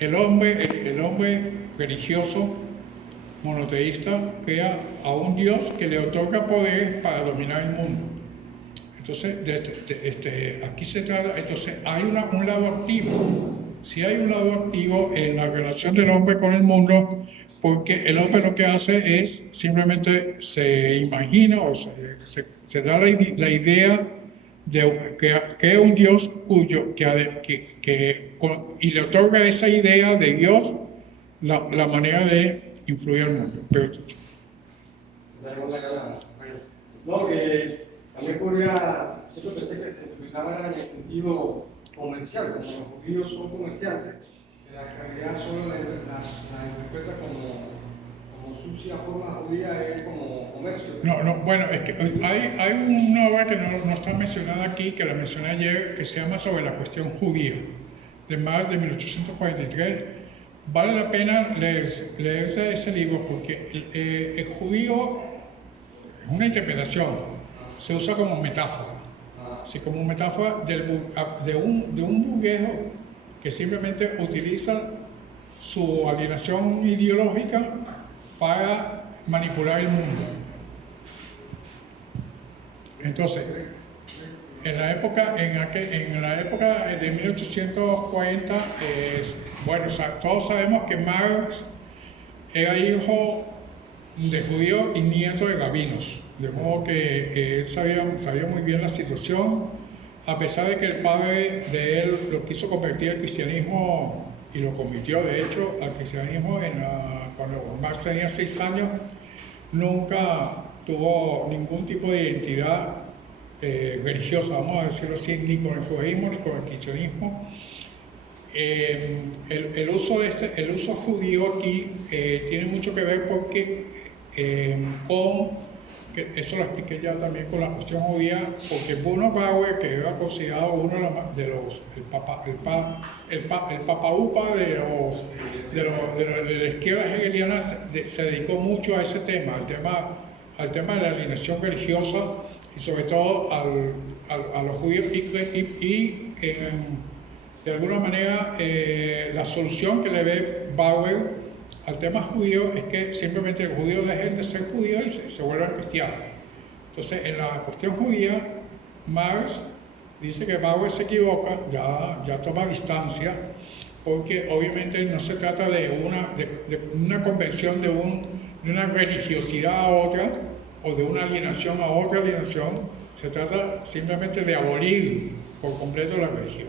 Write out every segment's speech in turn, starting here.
el hombre religioso monoteísta crea a un Dios que le otorga poderes para dominar el mundo. Entonces, aquí se trata, entonces hay un lado activo. Sí hay un lado activo en la relación del hombre con el mundo, porque el hombre lo que hace es simplemente se imagina o se da la idea de que es un Dios y le otorga esa idea de Dios la manera de influir al mundo. Pero, no, que también podría, siempre pensé que se interpretaba en el sentido comercial, como los judíos son comerciantes, que la caridad solo la interpreta como sucia forma judía, es como comercio. No, bueno, es que hay una obra que no está mencionada aquí, que la mencioné ayer, que se llama Sobre la cuestión judía, de Marx de 1843. Vale la pena leerse ese libro porque el judío es una interpretación, se usa como metáfora, así como metáfora de un burgués que simplemente utiliza su alienación ideológica para manipular el mundo. Entonces, en la época de 1840, bueno, todos sabemos que Marx era hijo de judíos y nieto de rabinos, de modo que él sabía muy bien la situación, a pesar de que el padre de él lo quiso convertir al cristianismo y lo convirtió de hecho al cristianismo cuando Marx tenía 6 años. Nunca tuvo ningún tipo de identidad religiosa, vamos a decirlo así, ni con el judaísmo ni con el cristianismo. El uso judío aquí tiene mucho que ver porque eso lo expliqué ya también con la cuestión judía, porque Bruno Bauer, que era considerado uno el papa upa de la izquierda hegeliana, se dedicó mucho a ese tema, al tema de la alienación religiosa y sobre todo a los judíos y de alguna manera la solución que le ve Bauer al tema judío es que simplemente los judíos dejen de ser judíos y se vuelvan cristianos. Entonces, en la cuestión judía, Marx dice que Bauer se equivoca, ya toma distancia, porque obviamente no se trata de una conversión de una religiosidad a otra, o de una alienación a otra alienación, se trata simplemente de abolir por completo la religión.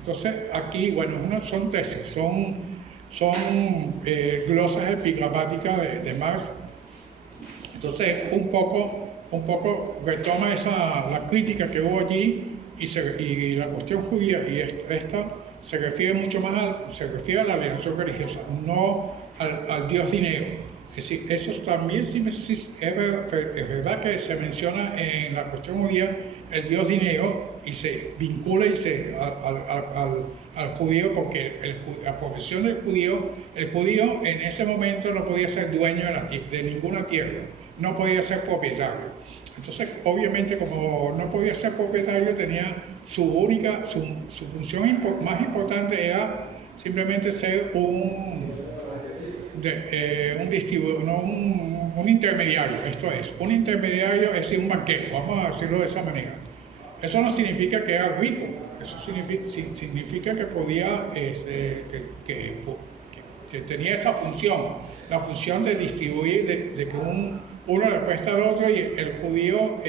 Entonces, aquí, bueno, son tesis, son glosas epigramáticas de Marx. Entonces, un poco retoma la crítica que hubo allí y la cuestión judía y esta se refiere mucho más se refiere a la alienación religiosa, no al Dios dinero. Es decir, eso también es verdad que se menciona en la cuestión judía el Dios dinero y se vincula al judío porque la profesión del judío, el judío en ese momento no podía ser dueño de ninguna tierra, no podía ser propietario. Entonces, obviamente, como no podía ser propietario, tenía su función más importante era simplemente ser un intermediario, esto es, un intermediario es decir, un banquero, vamos a decirlo de esa manera. Eso no significa que era rico, eso significa que podía, que tenía esa función, la función de distribuir, de que uno le presta al otro y el judío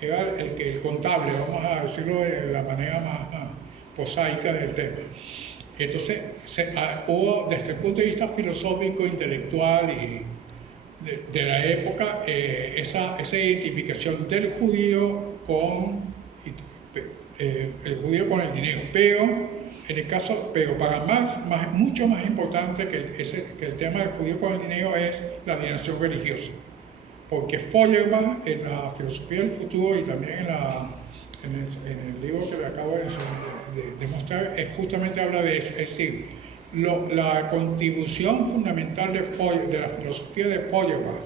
era el contable, vamos a decirlo de la manera más prosaica del tema. Entonces, hubo desde el punto de vista filosófico, intelectual y de la época, esa identificación del judío con el dinero. Pero para mucho más importante que el tema del judío con el dinero es la alienación religiosa. Porque Feuerbach, en la filosofía del futuro y también en el libro que le acabo de mostrar, justamente habla de eso. Es decir, la contribución fundamental de la filosofía de Feuerbach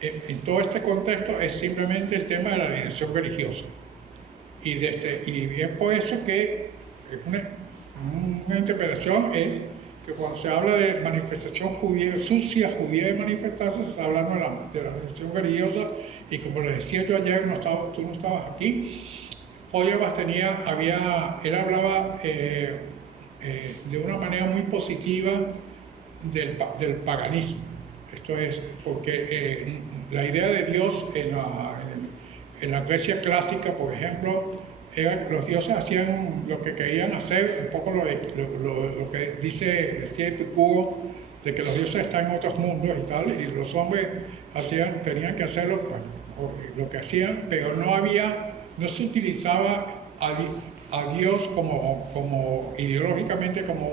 en todo este contexto es simplemente el tema de la alienación religiosa. Y es por eso que una interpretación es que cuando se habla de manifestación judía, sucia judía de manifestarse, se está hablando de la religión religiosa, y como les decía yo ayer, tú no estabas aquí, Feuerbach él hablaba de una manera muy positiva del paganismo. Esto es, porque la idea de Dios en la Grecia clásica, por ejemplo, los dioses hacían lo que querían hacer, un poco lo que decía Epicuro, de que los dioses están en otros mundos y tal, y los hombres tenían que hacer lo que hacían, pero no se utilizaba a Dios como ideológicamente como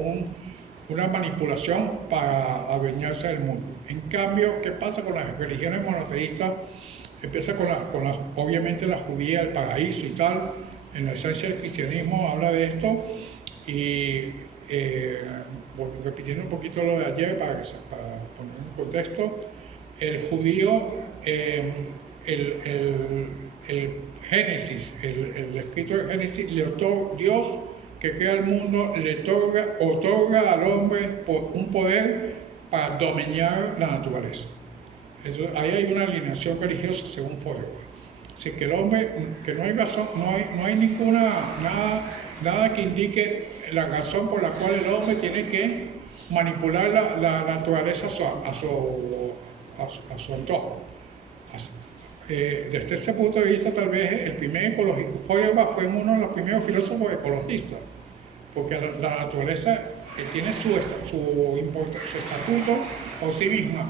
una manipulación para adueñarse del mundo. En cambio, ¿qué pasa con las religiones monoteístas? Empieza obviamente la judía, el paraíso y tal. En la esencia del cristianismo habla de esto, y repitiendo un poquito lo de ayer para poner un contexto, el judío, el Génesis, el escrito del Génesis, Dios que crea el mundo, le otorga al hombre un poder para dominar la naturaleza. Ahí hay una alineación religiosa según Feuerbach. Así que el hombre, que no hay razón, no hay nada que indique la razón por la cual el hombre tiene que manipular la naturaleza a su antojo. Desde ese punto de vista, tal vez el primer ecologista, Feuerbach fue uno de los primeros filósofos ecologistas, porque la naturaleza tiene su estatuto por sí misma.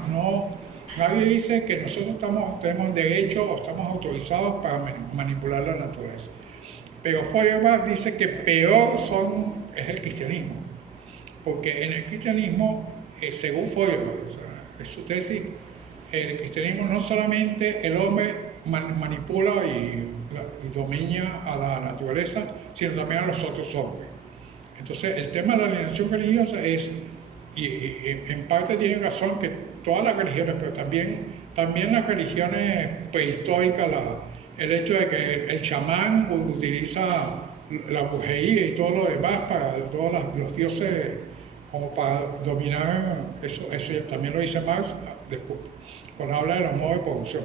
Nadie dice que nosotros tenemos derecho o estamos autorizados para manipular la naturaleza. Pero Feuerbach dice que peor es el cristianismo, porque en el cristianismo, según Feuerbach, o sea, es su tesis, el cristianismo no solamente el hombre manipula y domina a la naturaleza, sino también a los otros hombres. Entonces, el tema de la alienación religiosa y en parte tiene razón que todas las religiones, pero también las religiones prehistóricas, el hecho de que el chamán utiliza la brujería y todo lo demás para todos los dioses como para dominar, eso también lo dice Marx cuando habla de los modos de producción.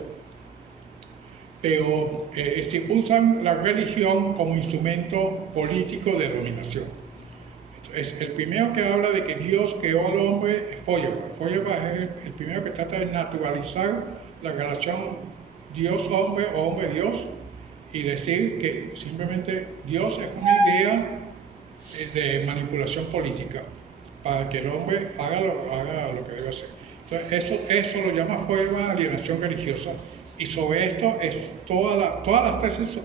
Pero se usan la religión como instrumento político de dominación. El primero que habla de que Dios creó al hombre es Feuerbach. Feuerbach es el primero que trata de naturalizar la relación Dios-hombre o hombre-Dios y decir que simplemente Dios es una idea de manipulación política para que el hombre haga lo que debe hacer. Entonces, eso lo llama Feuerbach alienación religiosa, y sobre esto todas las tesis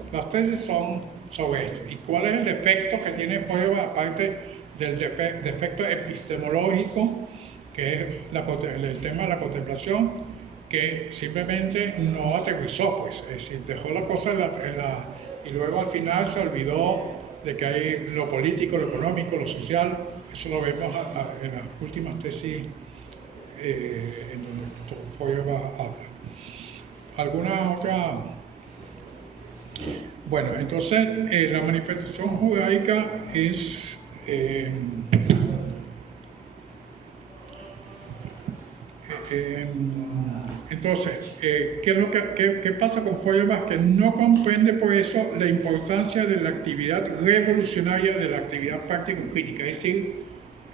son sobre esto. ¿Y cuál es el defecto que tiene Feuerbach aparte del defecto epistemológico, que es el tema de la contemplación, que simplemente no aterrizó, pues, es decir, dejó la cosa y luego al final se olvidó de que hay lo político, lo económico, lo social. Eso lo vemos en las últimas tesis en donde Feuerbach habla. ¿Alguna otra? Bueno, entonces la manifestación judaica es entonces, ¿qué pasa con Feuerbach? Que no comprende por eso la importancia de la actividad revolucionaria, de la actividad práctico-crítica. Es decir,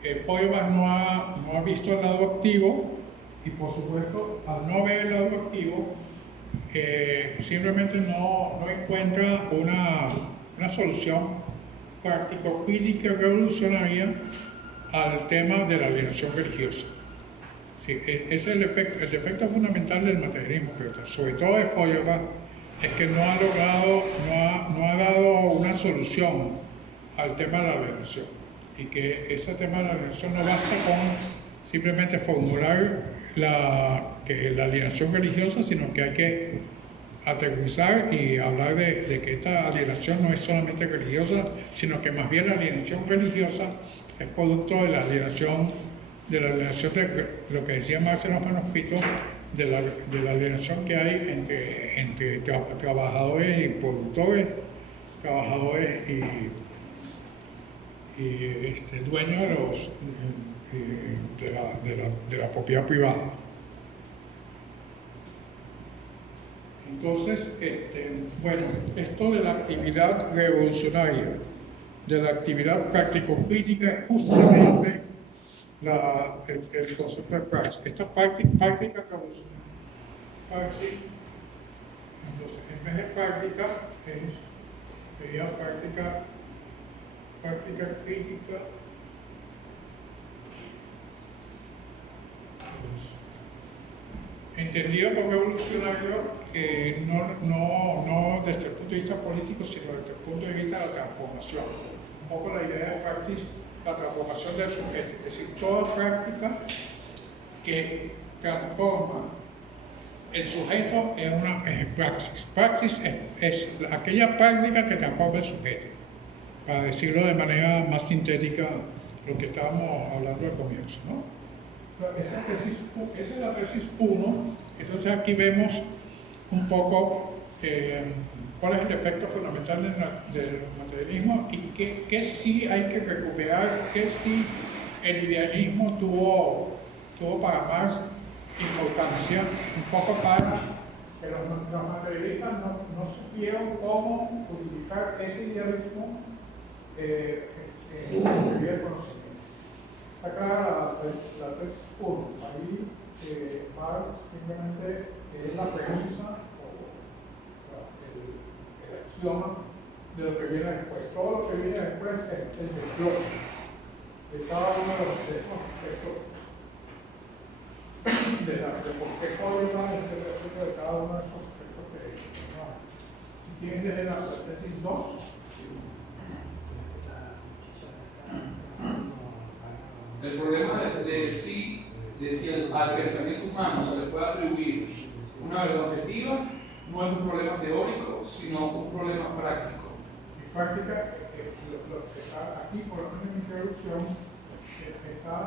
Feuerbach no ha visto el lado activo, y por supuesto, al no ver el lado activo, simplemente no encuentra una solución práctico-crítica revolucionaria al tema de la alienación religiosa. Sí, ese es el defecto fundamental del materialismo, pero sobre todo de Feuerbach, es que no ha dado una solución al tema de la alienación, y que ese tema de la alienación no basta con simplemente formular la alienación religiosa, sino que hay que aterrizar y hablar de que esta alienación no es solamente religiosa, sino que más bien la alienación religiosa es producto de la alienación de lo que decía Marx en los manuscritos, de la alienación que hay entre trabajadores y productores, trabajadores dueño de la propiedad privada. Entonces, bueno, esto de la actividad revolucionaria, de la actividad práctico-crítica, es justamente el concepto de praxis. Esta práctica revolucionaria, praxis, entonces, en vez de práctica, sería práctica crítica. Entendido como revolucionario, no desde el punto de vista político, sino desde el punto de vista de la transformación. Un poco la idea de praxis, la transformación del sujeto, es decir, toda práctica que transforma el sujeto en una praxis. Praxis es aquella práctica que transforma el sujeto, para decirlo de manera más sintética lo que estábamos hablando al comienzo, ¿no? Esa es la tesis 1, entonces aquí vemos un poco cuál es el efecto fundamental del materialismo y qué sí hay que recuperar, qué sí el idealismo tuvo para más importancia, un poco para que los materialistas no supieron cómo utilizar ese idealismo en la teoría del conocimiento. Acá la tesis 1, ahí Marx simplemente es la premisa o el axioma de lo que viene después. Todo lo que viene después es el desglose de cada uno de los aspectos de por qué código es el efecto de cada uno de esos aspectos que si quieren leer la tesis 2. El problema de si al pensamiento humano se le puede atribuir una verdad objetiva, no es un problema teórico, sino un problema práctico. Y práctica, lo que está aquí, por lo menos en mi introducción, está